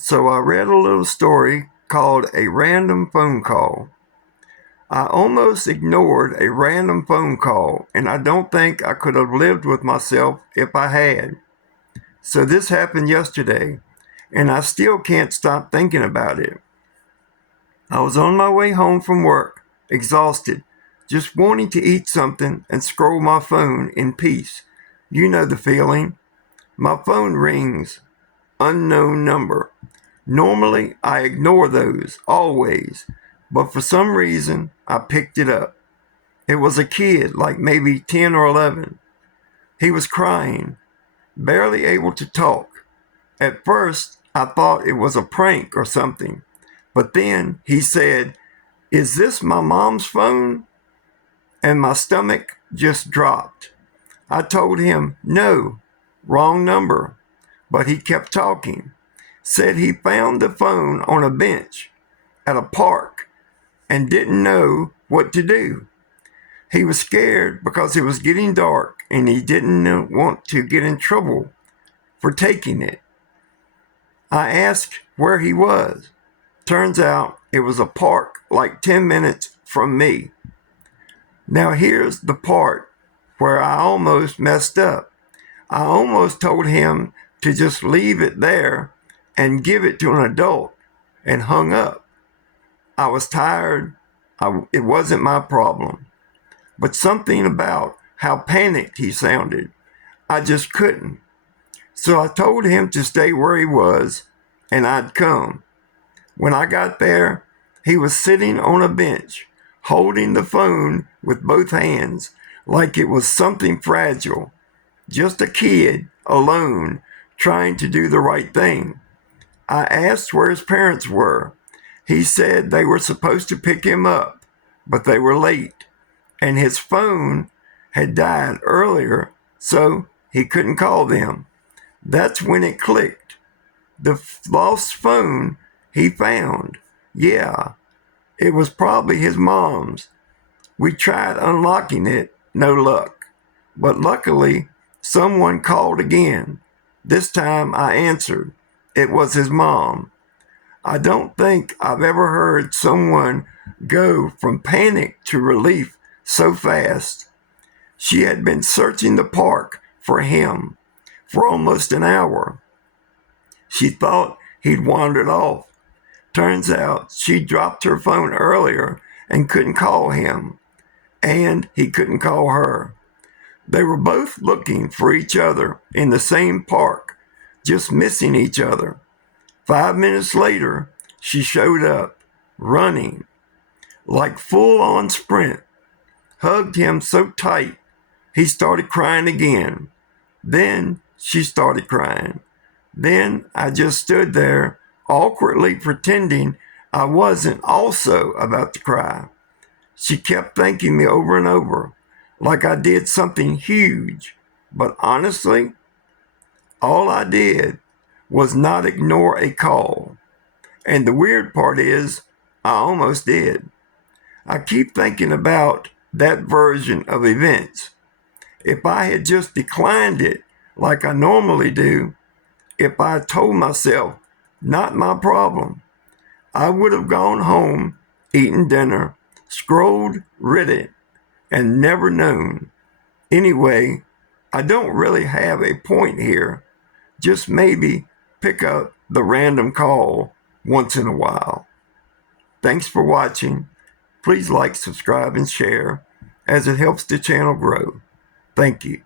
So I read a little story called A Random Phone Call. I almost ignored a random phone call, and I don't think I could have lived with myself if I had. So this happened yesterday, and I still can't stop thinking about it. I was on my way home from work, exhausted, just wanting to eat something and scroll my phone in peace. You know the feeling. My phone rings, unknown number. Normally, I ignore those, always, but for some reason, I picked it up. It was a kid, like maybe 10 or 11. He was crying, barely able to talk. At first, I thought it was a prank or something, but then he said, "Is this my mom's phone?" And my stomach just dropped. I told him, "No, wrong number," but he kept talking. Said he found the phone on a bench at a park and didn't know what to do. He was scared because it was getting dark and he didn't want to get in trouble for taking it. I asked where he was. Turns out it was a park like 10 minutes from me. Now here's the part where I almost messed up. I almost told him to just leave it there and give it to an adult and hung up. I was tired. It wasn't my problem. But something about how panicked he sounded, I just couldn't. So I told him to stay where he was and I'd come. When I got there, he was sitting on a bench, holding the phone with both hands like it was something fragile. Just a kid, alone, trying to do the right thing. I asked where his parents were. He said they were supposed to pick him up, but they were late, and his phone had died earlier, so he couldn't call them. That's when it clicked. The lost phone he found. Yeah, it was probably his mom's. We tried unlocking it, no luck. But luckily, someone called again. This time I answered. It was his mom. I don't think I've ever heard someone go from panic to relief so fast. She had been searching the park for him for almost an hour. She thought he'd wandered off. Turns out she dropped her phone earlier and couldn't call him, and he couldn't call her. They were both looking for each other in the same park, just missing each other. 5 minutes later, she showed up, running, like full on sprint, hugged him so tight he started crying again. Then she started crying. Then I just stood there, awkwardly pretending I wasn't also about to cry. She kept thanking me over and over, like I did something huge. But honestly, all I did was not ignore a call. And the weird part is, I almost did. I keep thinking about that version of events. If I had just declined it like I normally do, if I told myself, not my problem, I would have gone home, eaten dinner, scrolled Reddit, and never known. Anyway, I don't really have a point here. Just maybe pick up the random call once in a while. Thanks for watching. Please like, subscribe, and share as it helps the channel grow. Thank you.